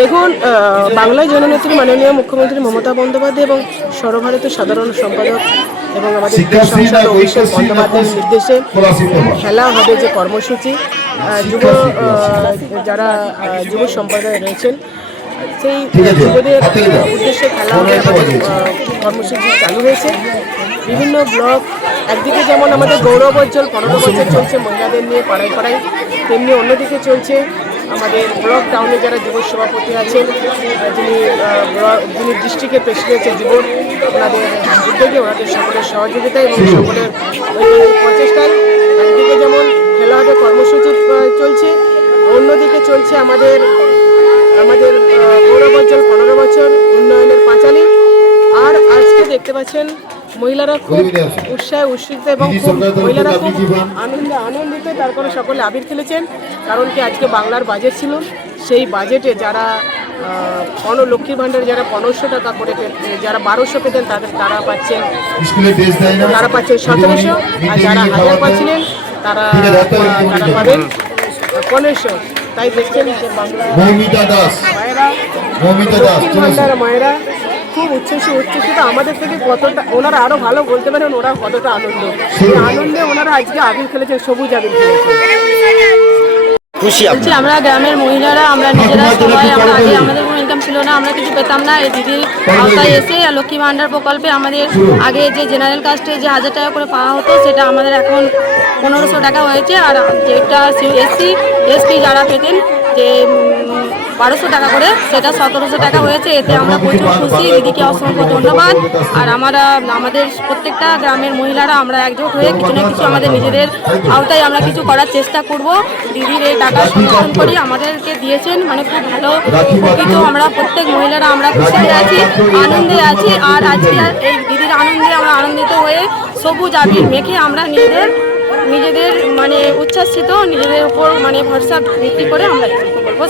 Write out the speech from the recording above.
দেখুন, বাংলায় জননেত্রী মাননীয় মুখ্যমন্ত্রী মমতা বন্দ্যোপাধ্যায় এবং সর্বভারতীয় সাধারণ সম্পাদক এবং আমাদের সাংসদ অভিষেক বন্দ্যোপাধ্যায়ের নির্দেশে খেলা হবে যে কর্মসূচি, যুব যারা যুব সম্প্রদায় রয়েছেন সেই যুবদের উদ্দেশ্যে খেলা হবে কর্মসূচি চালু হয়েছে। বিভিন্ন ব্লক, একদিকে যেমন আমাদের গৌরবোজ্জ্বল 15 বছর চলছে মহিলাদের নিয়ে পাড়ায় পাড়ায়, তেমনি অন্যদিকে চলছে আমাদের ব্লক টাউনে যারা যুব সভাপতি আছেন, যিনি ডিস্ট্রিক্টের প্রেসিডেন্ট যুবক, ওনাদের উদ্যোগে, ওনাদের সকলের সহযোগিতা এবং সকলের প্রচেষ্টায় একদিকে যেমন খেলা হবে কর্মসূচি চলছে, অন্যদিকে চলছে আমাদের গৌরবোজ্জ্বল 15 বছর উন্নয়নের পাঁচালী। আর আজকে দেখতে পাচ্ছেন মহিলারা খুব উৎসাহিত এবং মহিলারা খুব আনন্দিত। তারপরে সকলে আবির খেলেছেন, কারণ কি আজকে বাংলার বাজেট ছিল, সেই বাজেটে যারা লক্ষ্মীর ভাণ্ডারে যারা 1500 টাকা করে, যারা 1200 পেতেন তারা পাচ্ছেন 1700, আর যারা 1000 পাচ্ছিলেন তারা পাবেন 1500। তাই দেখছেন যে বাংলার মায়েরা খুব উচ্ছ্বসিত। আমাদের থেকে কতটা ওনারা আরো ভালো বলতে পারেন, ওরা কতটা আনন্দে ওনারা আজকে আবির খেলেছেন, সবুজ আবির খেলেছেন। আমরা গ্রামের মহিলারা আমরা নিজেরা সবাই, আমরা আগে আমাদের কোনো ইনকাম ছিল না, আমরা কিছু পেতাম না। এই দিদির আওতায় এসে লক্ষ্মী ভাণ্ডার প্রকল্পে আমাদের আগে যে জেনারেল কাস্টে যে 1000 টাকা করে পাওয়া হতো সেটা আমাদের এখন 1500 টাকা হয়েছে। আর যেটা এসটি যারা পেতেন যে 1200 টাকা করে, সেটা 1700 টাকা হয়েছে। এতে আমরা প্রচুর খুশি, দিদিকে অসংখ্য ধন্যবাদ। আর আমাদের প্রত্যেকটা গ্রামের মহিলারা আমরা একজোট হয়ে কিছু না কিছু আমাদের নিজেদের আওতায় আমরা কিছু করার চেষ্টা করব। দিদির এই টাকা সমর্থন করি আমাদেরকে দিয়েছেন, মানে খুব ভালো উপকৃত আমরা প্রত্যেক মহিলারা, আমরা খুশিতে আছি, আনন্দে আছি। আর আজকে এই দিদির আনন্দে আমরা আনন্দিত হয়ে সবুজ আবির মেখে আমরা নিজেদের মানে উচ্ছ্বাসিত, নিজেদের উপর মানে ভরসা ভিত্তি করে আমরা বলবো।